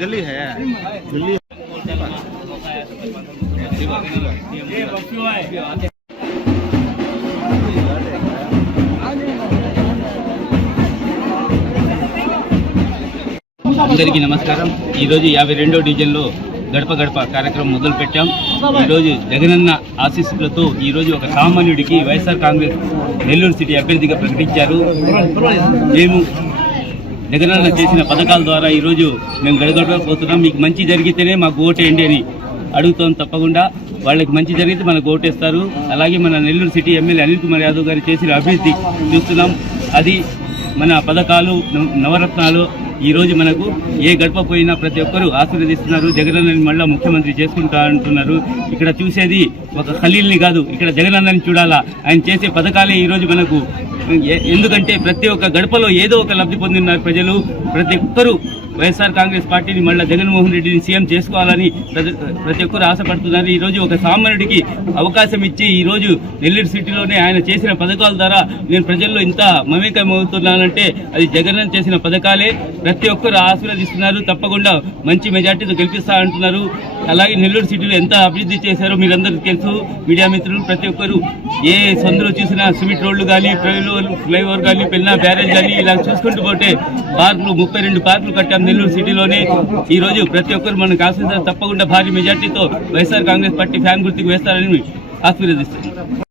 दिल्ली है दिल्ली అందరికీ నమస్కారం। ఈరోజు 52వ డివిజన్లో గడప గడప కార్యక్రమం మొదలు పెట్టాం। ఈరోజు జగనన్న ఆశీస్సులతో ఈరోజు ఒక సామాన్యుడికి వైఎస్ఆర్ కాంగ్రెస్ నెల్లూరు సిటీ అభ్యర్థిగా ప్రకటించారు। మేము జగనన్న చేసిన పథకాల ద్వారా ఈరోజు మేము గడగడపోతున్నాం। మీకు మంచి జరిగితేనే మాకు ఓటేయండి అని అడుగుతాం। తప్పకుండా వాళ్ళకి మంచి జరిగితే మనకు ఓటేస్తారు। అలాగే మన నెల్లూరు సిటీ ఎమ్మెల్యే అనిల్ కుమార్ యాదవ్ గారు చేసిన అభివృద్ధి చూస్తున్నాం। అది మన పథకాలు నవరత్నాలు ఈరోజు మనకు ఏ గడప పోయినా ప్రతి ఒక్కరూ ఆశీర్వదిస్తున్నారు। జగనన్నని మళ్ళీ ముఖ్యమంత్రి చేసుకుంటా అంటున్నారు। ఇక్కడ చూసేది ఒక ఖలీల్ని కాదు, ఇక్కడ జగనన్నని చూడాలా। ఆయన చేసే పథకాలే ఈరోజు మనకు, ఎందుకంటే ప్రతి ఒక్క గడపలో ఏదో ఒక లబ్ధి పొందిన్నారు ప్రజలు। ప్రతి ఒక్కరూ వైఎస్ఆర్ కాంగ్రెస్ పార్టీని మళ్ళీ జగన్మోహన్ రెడ్డిని సీఎం చేసుకోవాలని ప్రతి ఒక్కరు ఆశపడుతున్నారు। ఈరోజు ఒక సామాన్యుడికి అవకాశం ఇచ్చి ఈరోజు నెల్లూరు సిటీలోనే ఆయన చేసిన పథకాల ద్వారా నేను ప్రజల్లో ఇంత మమేకమవుతున్నానంటే అది జగన్ చేసిన పథకాలే। ప్రతి ఒక్కరు ఆశీర్వదిస్తున్నారు। తప్పకుండా మంచి మెజార్టీతో గెలిపిస్తా అంటున్నారు। అలాగే నెల్లూరు సిటీలో ఎంత అభివృద్ధి చేశారో మీరందరికీ తెలుసు। మీడియా మిత్రులు ప్రతి ఒక్కరు ఏ సందులో చూసినా సిమెంట్ రోడ్లు కానీ, ఫ్లైఓవర్ కానీ, పెన్నా బ్యారేజ్ కానీ ఇలా చూసుకుంటూ పోతే పార్కులు 32 పార్కులు కట్టాం నెల్లూరు సిటీలోనే। ఈరోజు ప్రతి ఒక్కరు మనకు ఆశీర్వాదాలు తప్పకుండా భారీ మెజార్టీతో వైఎస్ఆర్ కాంగ్రెస్ పార్టీ ఫ్యాన్ గుర్తుకు వేస్తారని ఆశీర్వదిస్తున్నారు।